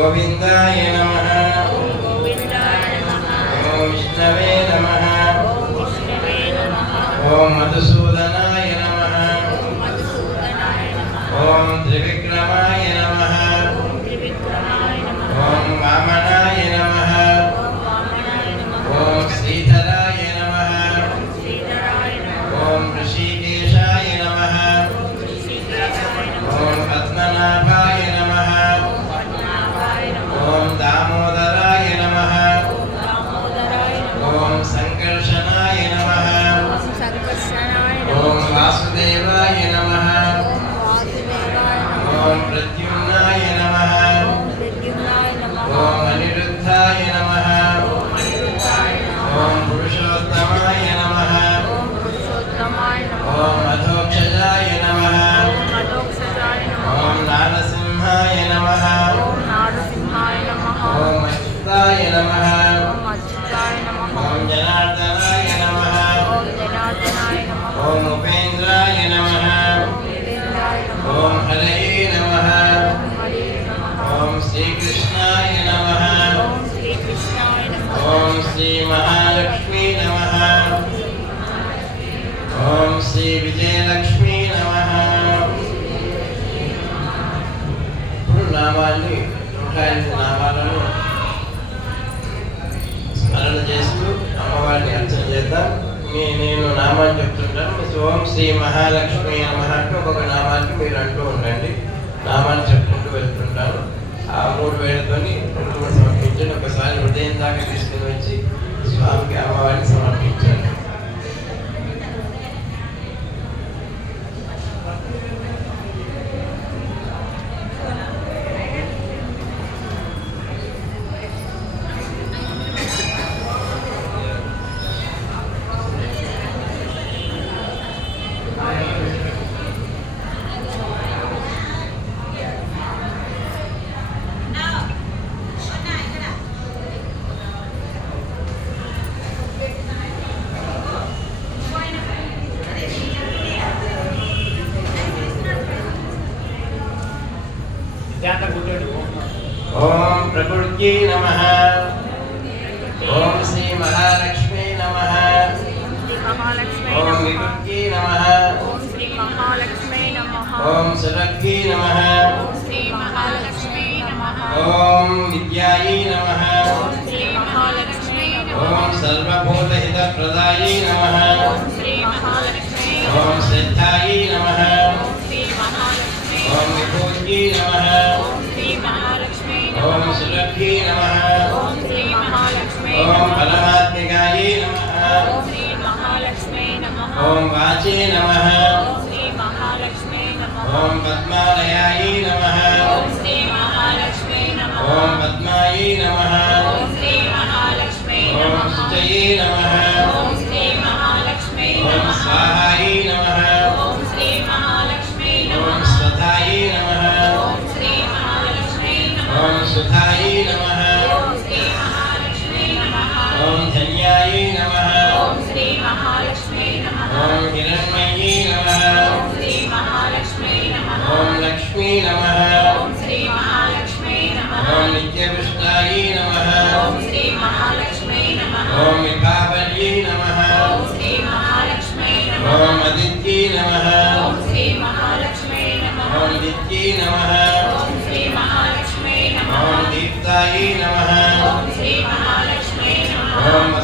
గోవిందాయ నమ. ఓం విష్ణవే నమ. ఓం మధుసూదనాయ నమ. ఓం త్రివిక్రమాయ నమ. ఓం వామన ఓం హరే నమః ఓం శ్రీకృష్ణాయ నమః ఓం శ్రీకృష్ణాయ నమః ఓం శ్రీ మహాలక్ష్మీ నమః ఓం శ్రీ విజయలక్ష్మీ నమః ఇప్పుడు నామాల్ని నూట ఎనిమిది నామాలను స్మరణ చేస్తూ అమ్మవారిని అర్చన చేద్దాం మీ నేను నామాన్ని చెప్తుంటాను. మీ ఓం శ్రీ మహాలక్ష్మి నమ ఒక ఒక్కొక్క నామానికి మీరు అంటూ ఉండండి. నామాన్ని చెప్పుకుంటూ వెళ్తుంటాను. ఆ మూడు వేలతోని కుంకుమ సమర్పించండి ఒకసారి ఉదయం దాకా తీసుకుని వచ్చి స్వామికి అమ్మవారిని ఓం ప్రకృతి నమ ఓం శ్రీ మహాలక్ష్మి నమ శ్రీ మహాలక్ష్మీ ఓం నమః వికృతి నమ ఓం శ్రీ మహాలక్ష్మీ నమః ఓం సురభి నమ ఓం శ్రీ మహాలక్ష్మీ నమః ఓం విద్యాయై నమ ఓం శ్రీ మహాలక్ష్మీ నమః ఓం సర్వభూతహితప్రదాయై నమ ఓం శ్రీ మహాలక్ష్మీ ఓం శ్రద్ధాయై నమ ఓం శ్రీ మహాలక్ష్మీ ఓం విభూతి నమ ఓం శ్రీ మహాలక్ష్మీ ఓం సురభి నమ ఓం శ్రీ మహాలక్ష్మీ ఓం పరమాత్మికాయై నమ. ఓం శ్రీ మహాలక్ష్మీ నమః. ఓం వాచే నమ. ఓం శ్రీ మహాలక్ష్మీ నమః. ఓం పద్మాలయాయై నమ. ఓం శ్రీ మహాలక్ష్మీ నమః. ఓం పద్మాయై నమ. నమః। ఓం సుధాయై నమ। ఓం శ్రీ మహాలక్ష్మీ నమః। ఓం ధన్యాయై నమ। ఓం శ్రీ మహాలక్ష్మీ నమః। Thank.